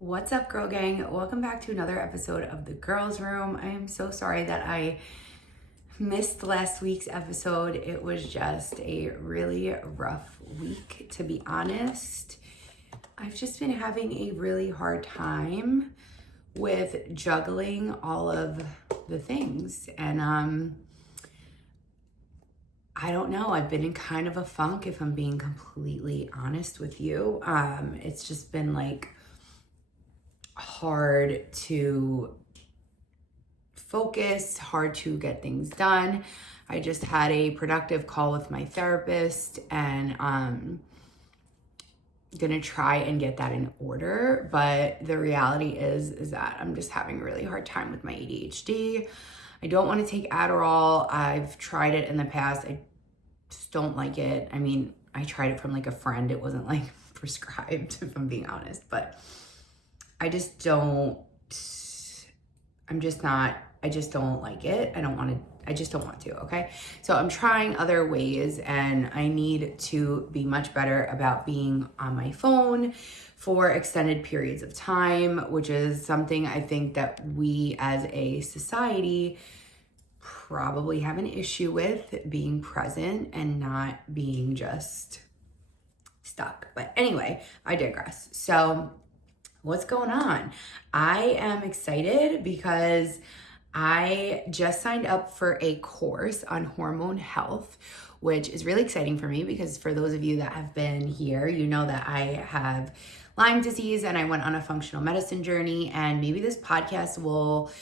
What's up, girl gang? Welcome back to another episode of The Girls Room. I am so sorry that I missed last week's episode. It was just a really rough week, to be honest. I've just been having a really hard time with juggling all of the things. And I don't know. I've been in kind of a funk, if I'm being completely honest with you. It's just been like hard to focus, hard to get things done. I just had a productive call with my therapist, and gonna try and get that in order. But the reality is that I'm just having a really hard time with my ADHD. I don't want to take Adderall. I've tried it in the past. I just don't like it. I mean, I tried it from like a friend. It wasn't like prescribed, if I'm being honest, but I just don't like it. I just don't want to, okay? So I'm trying other ways, and I need to be much better about being on my phone for extended periods of time, which is something I think that we as a society probably have an issue with, being present and not being just stuck. But anyway, I digress. So what's going on? I am excited because I just signed up for a course on hormone health, which is really exciting for me because for those of you that have been here, you know that I have Lyme disease and I went on a functional medicine journey, and maybe this podcast will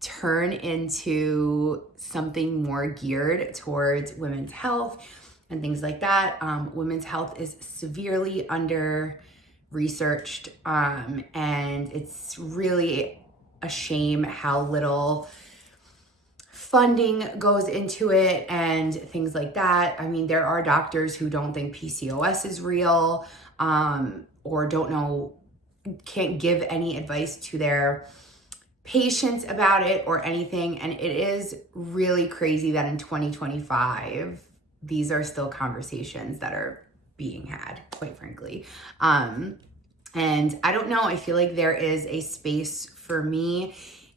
turn into something more geared towards women's health and things like that. Women's health is severely under researched, and it's really a shame how little funding goes into it and things like that. I mean, there are doctors who don't think PCOS is real, or don't know, can't give any advice to their patients about it or anything. And it is really crazy that in 2025, these are still conversations that are being had, quite frankly. And I don't know, I feel like there is a space for me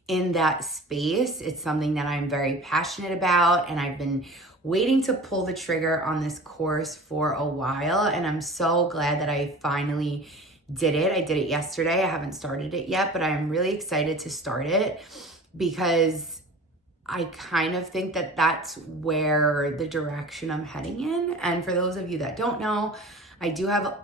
in that space. It's something that I'm very passionate about, and I've been waiting to pull the trigger on this course for a while, and I'm so glad that I finally did it. I did it yesterday. I haven't started it yet, but I'm really excited to start it because I kind of think that that's where the direction I'm heading in. And for those of you that don't know, I do have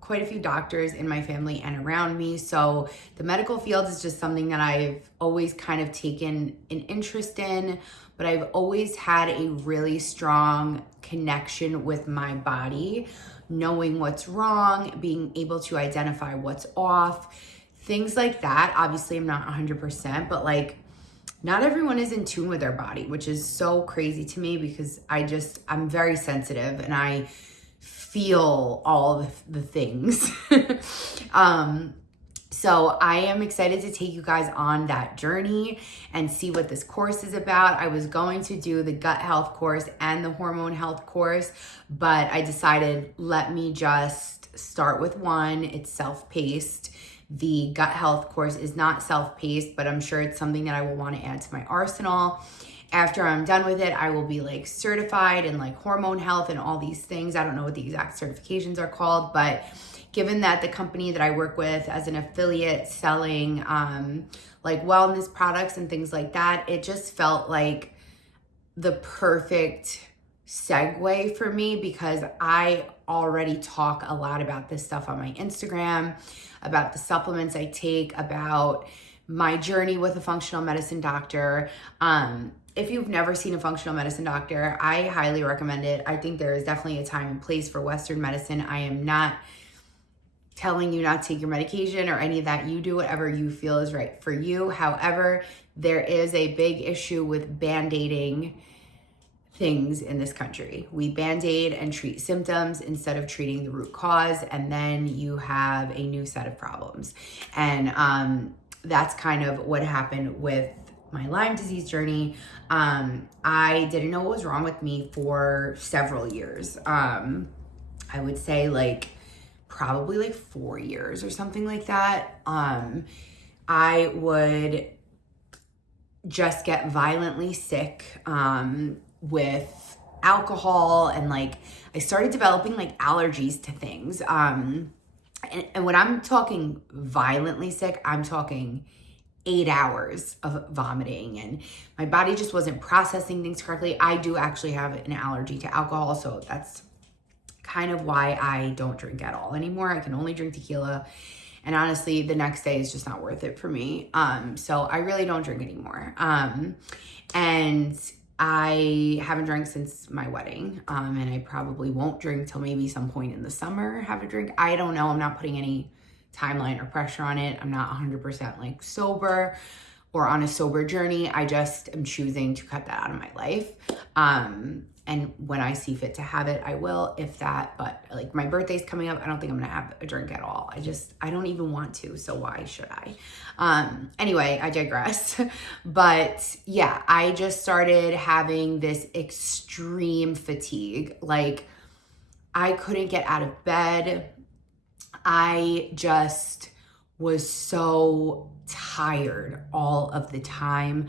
quite a few doctors in my family and around me. So the medical field is just something that I've always kind of taken an interest in, but I've always had a really strong connection with my body, knowing what's wrong, being able to identify what's off, things like that. Obviously, I'm not 100%, but like, not everyone is in tune with their body, which is so crazy to me because I'm very sensitive and I feel all the things. So I am excited to take you guys on that journey and see what this course is about. I was going to do the gut health course and the hormone health course, but I decided, let me just start with one. It's self-paced. The gut health course is not self-paced, but I'm sure it's something that I will want to add to my arsenal. After I'm done with it, I will be like certified in like hormone health and all these things. I don't know what the exact certifications are called, but given that the company that I work with as an affiliate selling like wellness products and things like that, it just felt like the perfect segue for me because I already talk a lot about this stuff on my Instagram, about the supplements I take, about my journey with a functional medicine doctor. If you've never seen a functional medicine doctor, I highly recommend it. I think there is definitely a time and place for Western medicine. I am not telling you not to take your medication or any of that. You do whatever you feel is right for you. However, there is a big issue with band-aiding things in this country. We band-aid and treat symptoms instead of treating the root cause, and then you have a new set of problems. And that's kind of what happened with my Lyme disease journey. I didn't know what was wrong with me for several years. I would say like probably like 4 years or something like that. I would just get violently sick with alcohol, and like I started developing like allergies to things. And when I'm talking violently sick, I'm talking 8 hours of vomiting, and my body just wasn't processing things correctly. I do actually have an allergy to alcohol, so that's kind of why I don't drink at all anymore. I can only drink tequila, and honestly, the next day is just not worth it for me. So I really don't drink anymore. And I haven't drank since my wedding, and I probably won't drink till maybe some point in the summer, have a drink. I don't know. I'm not putting any timeline or pressure on it. I'm not 100% like sober or on a sober journey. I just am choosing to cut that out of my life. And when I see fit to have it, I will, if that, but like my birthday's coming up, I don't think I'm gonna have a drink at all. I don't even want to, so why should I? Anyway, I digress. But yeah, I just started having this extreme fatigue. Like I couldn't get out of bed. I just was so tired all of the time.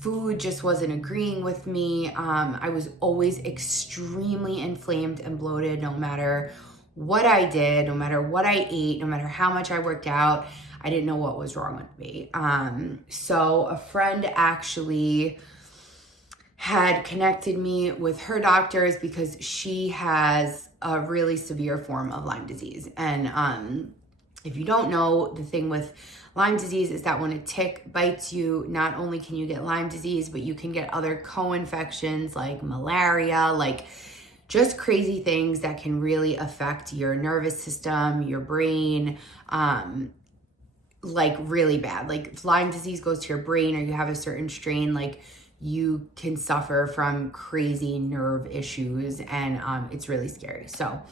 Food just wasn't agreeing with me. I was always extremely inflamed and bloated no matter what I did, no matter what I ate, no matter how much I worked out. I didn't know what was wrong with me. So a friend actually had connected me with her doctors because she has a really severe form of Lyme disease. And if you don't know, the thing with Lyme disease is that when a tick bites you, not only can you get Lyme disease, but you can get other co-infections like malaria, like just crazy things that can really affect your nervous system, your brain, like really bad. Like if Lyme disease goes to your brain or you have a certain strain, like you can suffer from crazy nerve issues, and it's really scary. So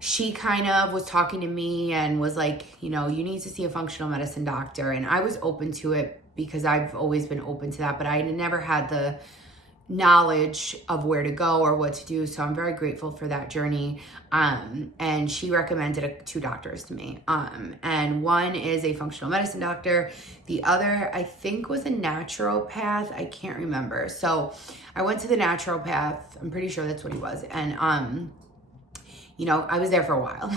she kind of was talking to me and was like, you know, you need to see a functional medicine doctor. And I was open to it because I've always been open to that, but I never had the knowledge of where to go or what to do. So I'm very grateful for that journey. And she recommended 2 doctors to me. And one is a functional medicine doctor. The other, I think, was a naturopath. I can't remember. So I went to the naturopath. I'm pretty sure that's what he was. And, you know, I was there for a while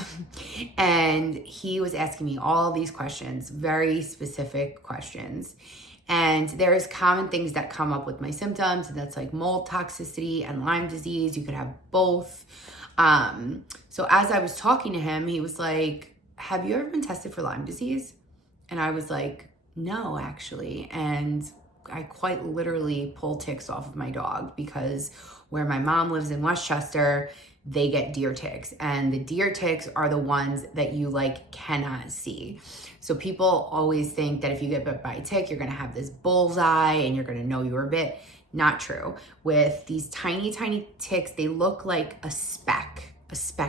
and he was asking me all these questions, very specific questions. And there's common things that come up with my symptoms, and that's like mold toxicity and Lyme disease. You could have both. So as I was talking to him, he was like, have you ever been tested for Lyme disease? And I was like, no, actually. And I quite literally pull ticks off of my dog because where my mom lives in Westchester, they get deer ticks, and the deer ticks are the ones that you like cannot see. So people always think that if you get bit by a tick, you're gonna have this bullseye and you're gonna know you were bit. Not true. With these tiny, tiny ticks, they look like a speck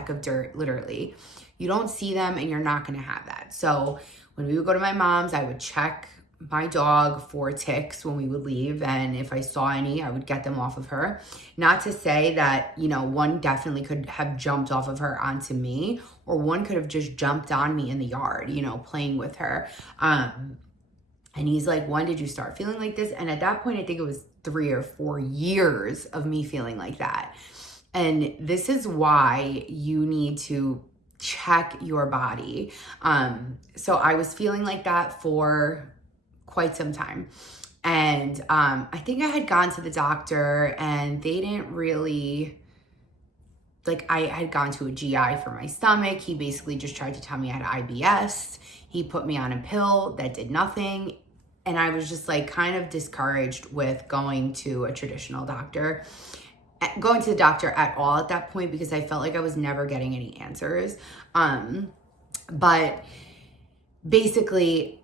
of dirt, literally. You don't see them and you're not gonna have that. So when we would go to my mom's, I would check my dog for ticks when we would leave, and if I saw any, I would get them off of her. Not to say that, you know, one definitely could have jumped off of her onto me, or one could have just jumped on me in the yard, you know, playing with her. And he's like, when did you start feeling like this? And at that point, I think it was 3 or 4 years of me feeling like that. And this is why you need to check your body. So I was feeling like that for quite some time. And I think I had gone to the doctor and they didn't really, like I had gone to a GI for my stomach. He basically just tried to tell me I had IBS. He put me on a pill that did nothing. And I was just like kind of discouraged with going to a traditional doctor, going to the doctor at all at that point, because I felt like I was never getting any answers. But basically,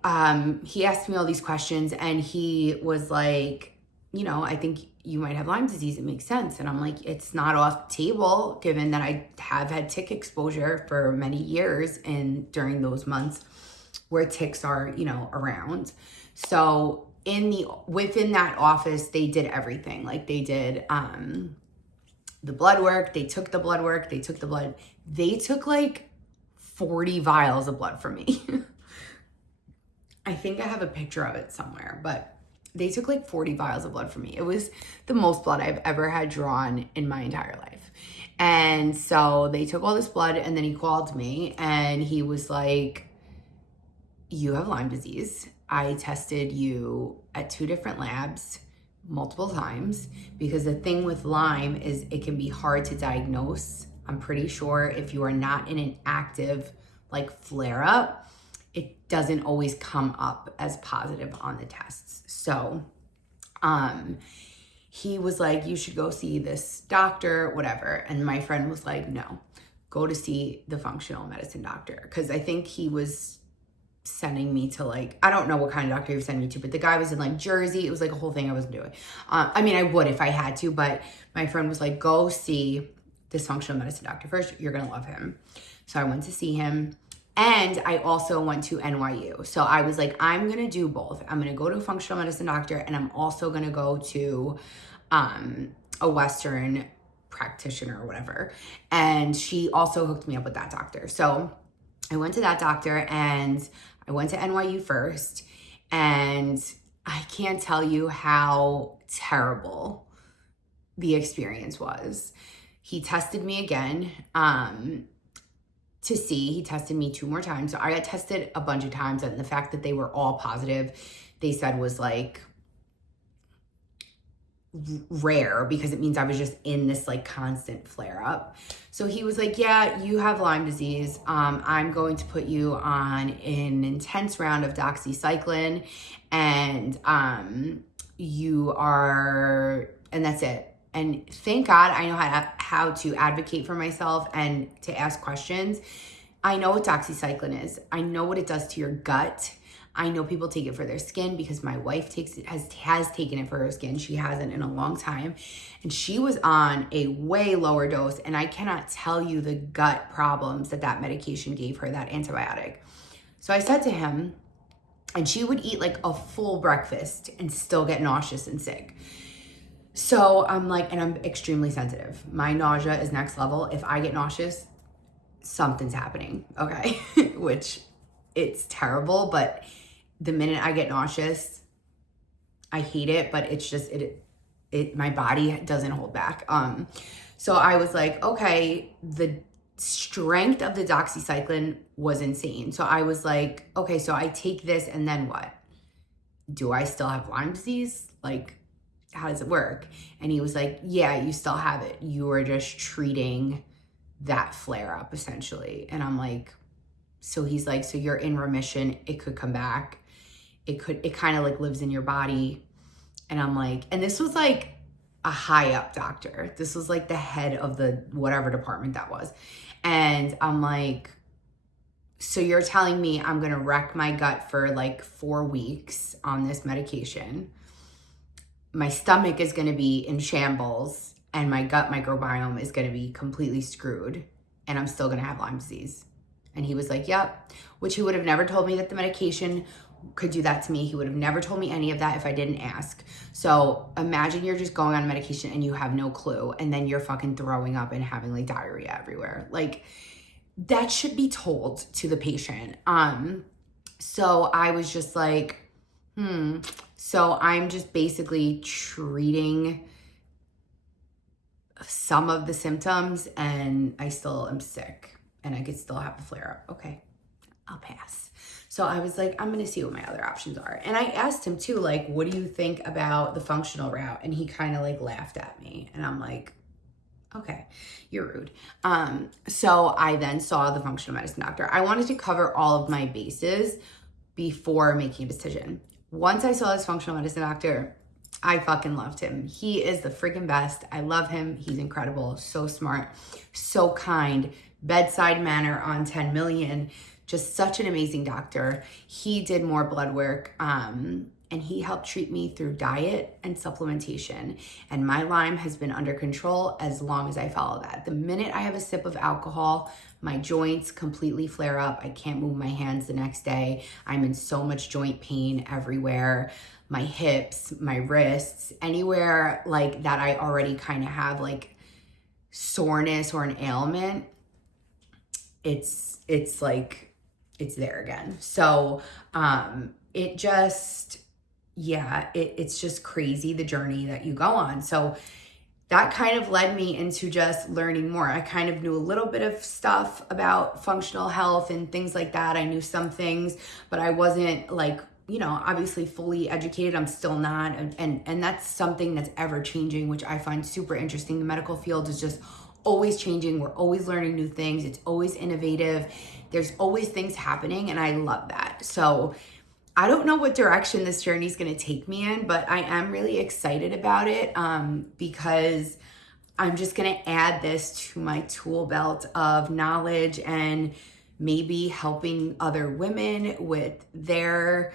he asked me all these questions and he was like, you know, I think you might have Lyme disease. It makes sense. And I'm like, it's not off the table, given that I have had tick exposure for many years and during those months where ticks are, you know, around. So within that office, they did everything. Like they did the blood work, they took the blood work, they took like 40 vials of blood from me. I think I have a picture of it somewhere, but they took like 40 vials of blood from me. It was the most blood I've ever had drawn in my entire life. And so they took all this blood, and then he called me and he was like, you have Lyme disease. I tested you at 2 different labs multiple times, because the thing with Lyme is it can be hard to diagnose. I'm pretty sure if you are not in an active like flare up, it doesn't always come up as positive on the tests. So he was like, you should go see this doctor, whatever. And my friend was like, no, go to see the functional medicine doctor. Because I think he was sending me to like, I don't know what kind of doctor he was sending me to, but the guy was in like Jersey. It was like a whole thing I wasn't doing. I mean, I would if I had to, but my friend was like, go see this functional medicine doctor first. You're going to love him. So I went to see him. And I also went to NYU. So I was like, I'm going to do both. I'm going to go to a functional medicine doctor, and I'm also going to go to a Western practitioner or whatever. And she also hooked me up with that doctor. So I went to that doctor, and I went to NYU first. And I can't tell you how terrible the experience was. He tested me again. He tested me 2 more times. So I got tested a bunch of times, and the fact that they were all positive, they said was like rare, because it means I was just in this like constant flare up. So he was like, yeah, you have Lyme disease. I'm going to put you on an intense round of doxycycline, and and that's it. And thank God I know how to advocate for myself and to ask questions. I know what doxycycline is. I know what it does to your gut. I know people take it for their skin, because my wife has taken it for her skin. She hasn't in a long time. And she was on a way lower dose. And I cannot tell you the gut problems that medication gave her, that antibiotic. So I said to him, and she would eat like a full breakfast and still get nauseous and sick. So I'm like, and I'm extremely sensitive. My nausea is next level. If I get nauseous, something's happening, okay? Which it's terrible, but the minute I get nauseous, I hate it, but it's just, my body doesn't hold back. So I was like, okay, the strength of the doxycycline was insane. So I was like, okay, so I take this and then what? Do I still have Lyme disease? Like, how does it work? And he was like, yeah, you still have it. You are just treating that flare up essentially. And I'm like, so he's like, so you're in remission. It could come back. It kind of like lives in your body. And I'm like, and this was like a high up doctor. This was like the head of the whatever department that was. And I'm like, so you're telling me I'm going to wreck my gut for like 4 weeks on this medication. My stomach is going to be in shambles, and my gut microbiome is going to be completely screwed, and I'm still going to have Lyme disease. And he was like, yep, which he would have never told me that the medication could do that to me. He would have never told me any of that if I didn't ask. So imagine you're just going on medication and you have no clue, and then you're fucking throwing up and having like diarrhea everywhere. Like, that should be told to the patient. So I was just like, So I'm just basically treating some of the symptoms, and I still am sick, and I could still have a flare up. Okay, I'll pass. So I was like, I'm going to see what my other options are. And I asked him too, like, what do you think about the functional route? And he kind of like laughed at me, and I'm like, okay, you're rude. So I then saw the functional medicine doctor. I wanted to cover all of my bases before making a decision. Once I saw this functional medicine doctor, I fucking loved him. He is the freaking best. I love him. He's incredible. So smart, so kind, bedside manner on 10 million. Just such an amazing doctor. He did more blood work, and he helped treat me through diet and supplementation. And my Lyme has been under control as long as I follow that. The minute I have a sip of alcohol, my joints completely flare up. I can't move my hands the next day. I'm in so much joint pain everywhere. My hips, my wrists, anywhere like that I already kind of have like soreness or an ailment, it's like, it's there again. So, it just, yeah, it's just crazy the journey that you go on. So that kind of led me into just learning more. I kind of knew a little bit of stuff about functional health and things like that. I knew some things, but I wasn't like, obviously fully educated. I'm still not. And that's something that's ever changing, which I find super interesting. The medical field is just always changing. We're always learning new things. It's always innovative. There's always things happening, and I love that. So I don't know what direction this journey is going to take me in, but I am really excited about it, because I'm just going to add this to my tool belt of knowledge and maybe helping other women with their,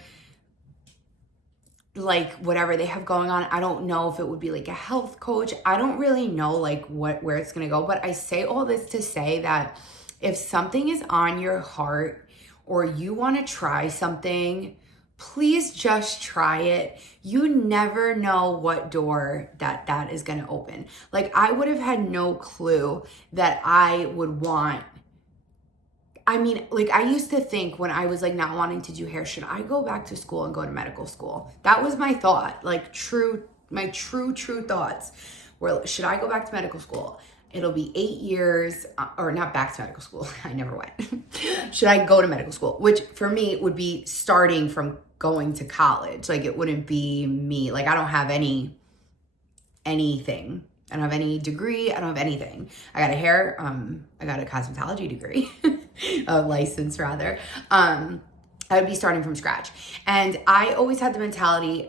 like, whatever they have going on. I don't know if it would be like a health coach. I don't really know like where it's going to go, but I say all this to say that if something is on your heart or you want to try something, please just try it. You never know what door that is going to open. Like, I would have had no clue that I would want. I mean, like, I used to think when I was like not wanting to do hair, should I go back to school and go to medical school? That was my thought, like my true thoughts were, should I go back to medical school? It'll be 8 years, or not back to medical school. I never went. Should I go to medical school? Which for me would be starting from going to college. Like, it wouldn't be me. Like, I don't have anything. I don't have any degree. I don't have anything. I got a cosmetology degree, a license rather. I would be starting from scratch. And I always had the mentality,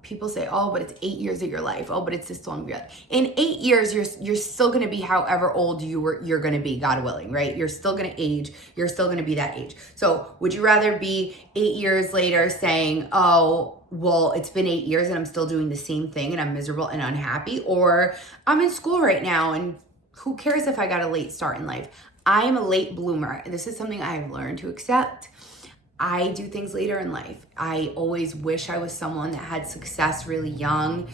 people say, oh, but it's 8 years of your life. Oh, but it's this long of your life. In 8 years, you're still going to be however old you're going to be, God willing, right? You're still going to age. You're still going to be that age. So would you rather be 8 years later saying, oh, well, it's been 8 years and I'm still doing the same thing and I'm miserable and unhappy, or I'm in school right now and who cares if I got a late start in life? I am a late bloomer. This is something I have learned to accept. I do things later in life. I always wish I was someone that had success really young,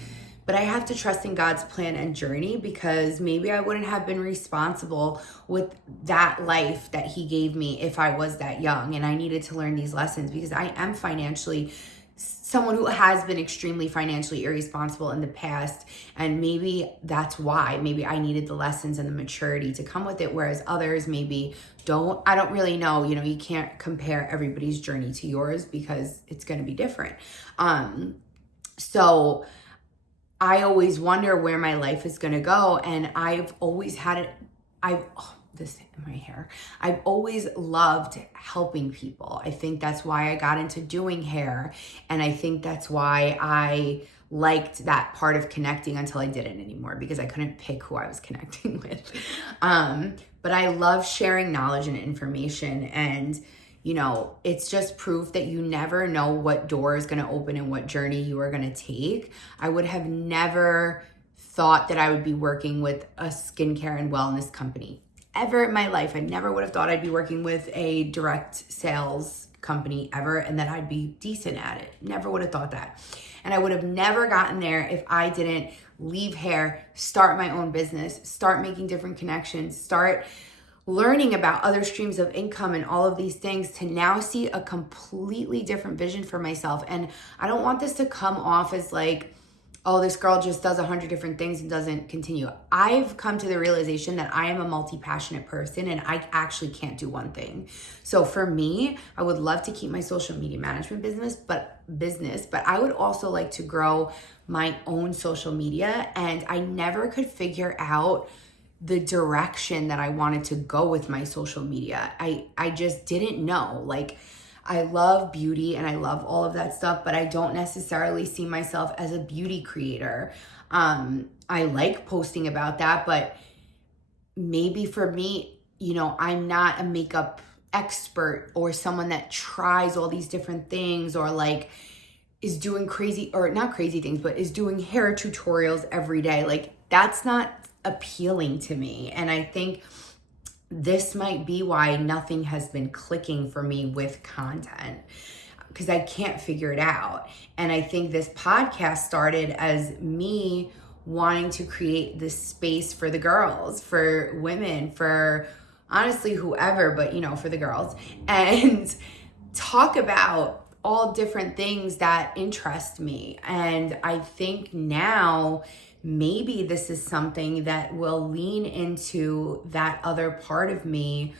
but I have to trust in God's plan and journey, because maybe I wouldn't have been responsible with that life that He gave me if I was that young. And I needed to learn these lessons because I am financially someone who has been extremely financially irresponsible in the past. And maybe that's why. Maybe I needed the lessons and the maturity to come with it, whereas others maybe don't. I don't really know. You can't compare everybody's journey to yours because it's going to be different. So I always wonder where my life is going to go. And I've always had it. This in my hair. I've always loved helping people. I think that's why I got into doing hair. And I think that's why I liked that part of connecting until I didn't anymore, because I couldn't pick who I was connecting with. But I love sharing knowledge and information. And, it's just proof that you never know what door is going to open and what journey you are going to take. I would have never thought that I would be working with a skincare and wellness company ever in my life. I never would have thought I'd be working with a direct sales company ever, and that I'd be decent at it. Never would have thought that. And I would have never gotten there if I didn't leave hair, start my own business, start making different connections, start learning about other streams of income and all of these things, to now see a completely different vision for myself. And I don't want this to come off as like, oh, this girl just does 100 different things and doesn't continue. I've come to the realization that I am a multi-passionate person and I actually can't do one thing. So for me, I would love to keep my social media management business, but I would also like to grow my own social media. And I never could figure out the direction that I wanted to go with my social media. I just didn't know. Like, I love beauty and I love all of that stuff, but I don't necessarily see myself as a beauty creator. I like posting about that, but maybe for me, I'm not a makeup expert or someone that tries all these different things, or like is doing crazy, or not crazy things, but is doing hair tutorials every day. Like, that's not appealing to me. And I think this might be why nothing has been clicking for me with content, because I can't figure it out. And I think this podcast started as me wanting to create this space for the girls, for women, for honestly whoever, but for the girls, and talk about all different things that interest me. And I think now maybe this is something that will lean into that other part of me,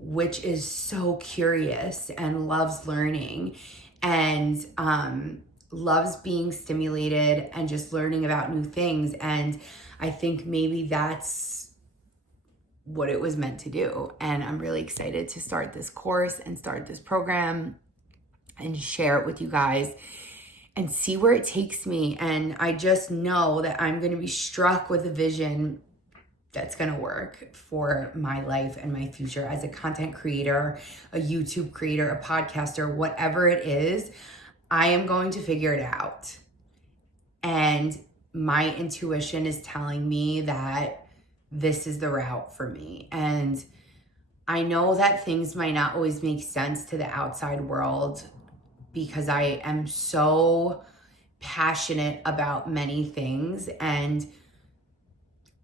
which is so curious and loves learning and loves being stimulated and just learning about new things. And I think maybe that's what it was meant to do. And I'm really excited to start this course and start this program and share it with you guys and see where it takes me. And I just know that I'm going to be struck with a vision that's going to work for my life and my future as a content creator, a YouTube creator, a podcaster, whatever it is. I am going to figure it out. And my intuition is telling me that this is the route for me. And I know that things might not always make sense to the outside world because I am so passionate about many things and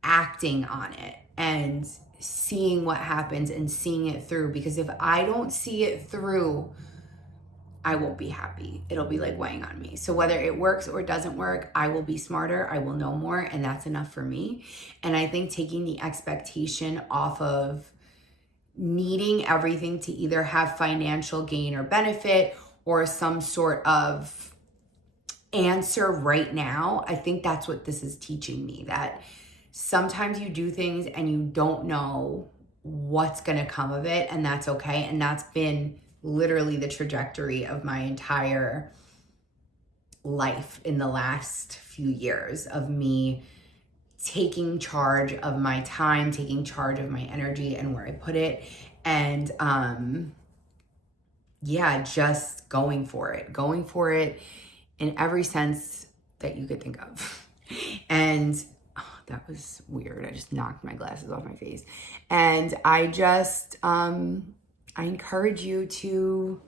acting on it and seeing what happens and seeing it through. Because if I don't see it through, I won't be happy. It'll be like weighing on me. So whether it works or it doesn't work, I will be smarter. I will know more. And that's enough for me. And I think taking the expectation off of needing everything to either have financial gain or benefit or some sort of answer right now, I think that's what this is teaching me, that sometimes you do things and you don't know what's going to come of it, and that's okay. And that's been literally the trajectory of my entire life in the last few years, of me taking charge of my time, taking charge of my energy and where I put it. And just going for it in every sense that you could think of. And that was weird. I just knocked my glasses off my face. And I just, I encourage you to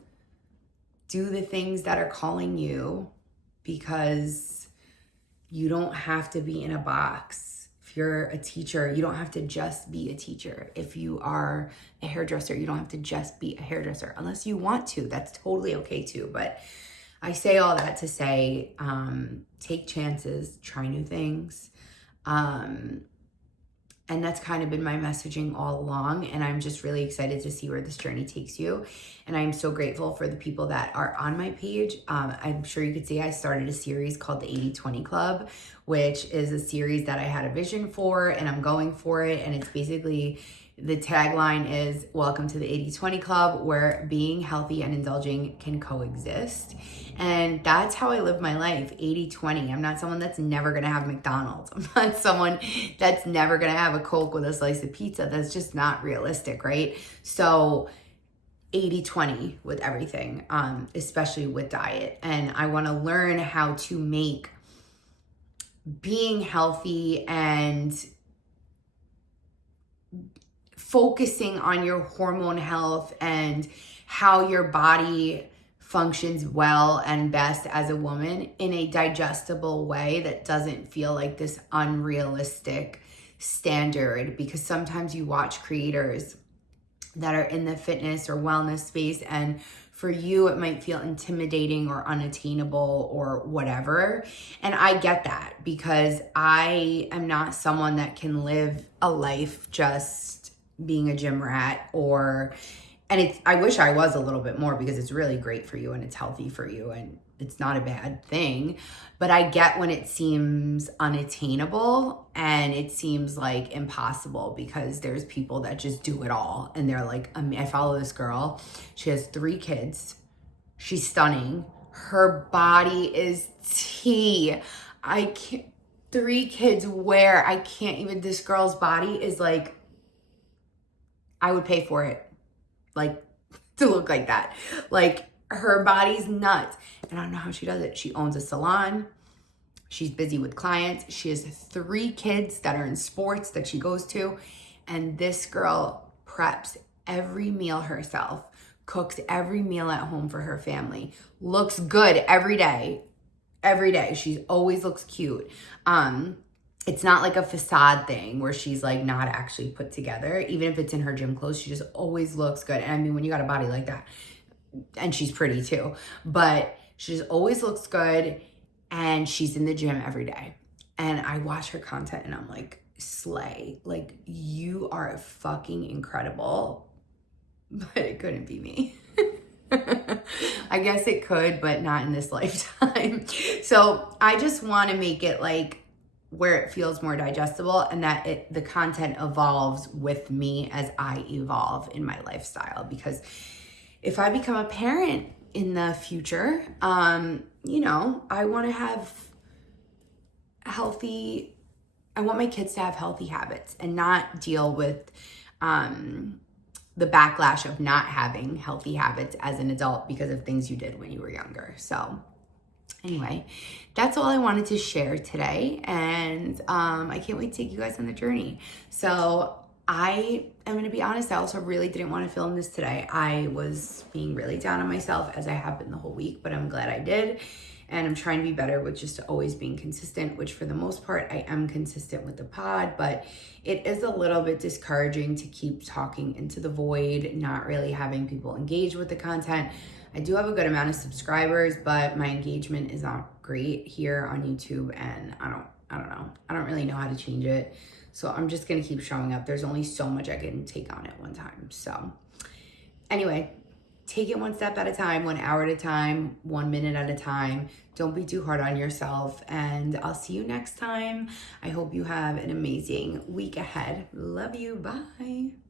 do the things that are calling you, because you don't have to be in a box. If you're a teacher, you don't have to just be a teacher. If you are a hairdresser, you don't have to just be a hairdresser unless you want to. That's totally okay too. But I say all that to say, take chances, try new things. And that's kind of been my messaging all along. And I'm just really excited to see where this journey takes you. And I'm so grateful for the people that are on my page. I'm sure you could see I started a series called the 80/20 Club, which is a series that I had a vision for and I'm going for it. And it's basically, the tagline is, welcome to the 80/20 Club, where being healthy and indulging can coexist. And that's how I live my life, 80/20. I'm not someone that's never going to have McDonald's. I'm not someone that's never going to have a Coke with a slice of pizza. That's just not realistic, right? So 80/20 with everything, especially with diet. And I want to learn how to make being healthy and focusing on your hormone health and how your body functions well and best as a woman in a digestible way that doesn't feel like this unrealistic standard. Because sometimes you watch creators that are in the fitness or wellness space, and for you it might feel intimidating or unattainable or whatever. And I get that, because I am not someone that can live a life just being a gym rat, I wish I was a little bit more, because it's really great for you and it's healthy for you and it's not a bad thing. But I get when it seems unattainable and it seems like impossible, because there's people that just do it all. And they're like, I follow this girl. She has 3 kids. She's stunning. Her body is tea. 3 kids where I can't even, this girl's body is like, I would pay for it, like, to look like that. Like, her body's nuts. And I don't know how she does it. She owns a salon. She's busy with clients. She has 3 kids that are in sports that she goes to. And this girl preps every meal herself, cooks every meal at home for her family, looks good every day. Every day. She always looks cute. it's not like a facade thing where she's like not actually put together. Even if it's in her gym clothes, she just always looks good. And I mean, when you got a body like that, and she's pretty too, but she just always looks good, and she's in the gym every day. And I watch her content and I'm like, slay. Like, you are fucking incredible. But it couldn't be me. I guess it could, but not in this lifetime. So I just want to make it like where it feels more digestible, and that the content evolves with me as I evolve in my lifestyle. Because if I become a parent in the future, you know, I want my kids to have healthy habits and not deal with the backlash of not having healthy habits as an adult because of things you did when you were younger. So anyway, that's all I wanted to share today. And I can't wait to take you guys on the journey. So I am going to be honest, I also really didn't want to film this today. I was being really down on myself, as I have been the whole week, but I'm glad I did. And I'm trying to be better with just always being consistent, which for the most part, I am consistent with the pod, but it is a little bit discouraging to keep talking into the void, not really having people engage with the content. I do have a good amount of subscribers, but my engagement is not great here on YouTube, and I don't know. I don't really know how to change it. So I'm just going to keep showing up. There's only so much I can take on at one time. So anyway, take it one step at a time, 1 hour at a time, 1 minute at a time. Don't be too hard on yourself. And I'll see you next time. I hope you have an amazing week ahead. Love you. Bye.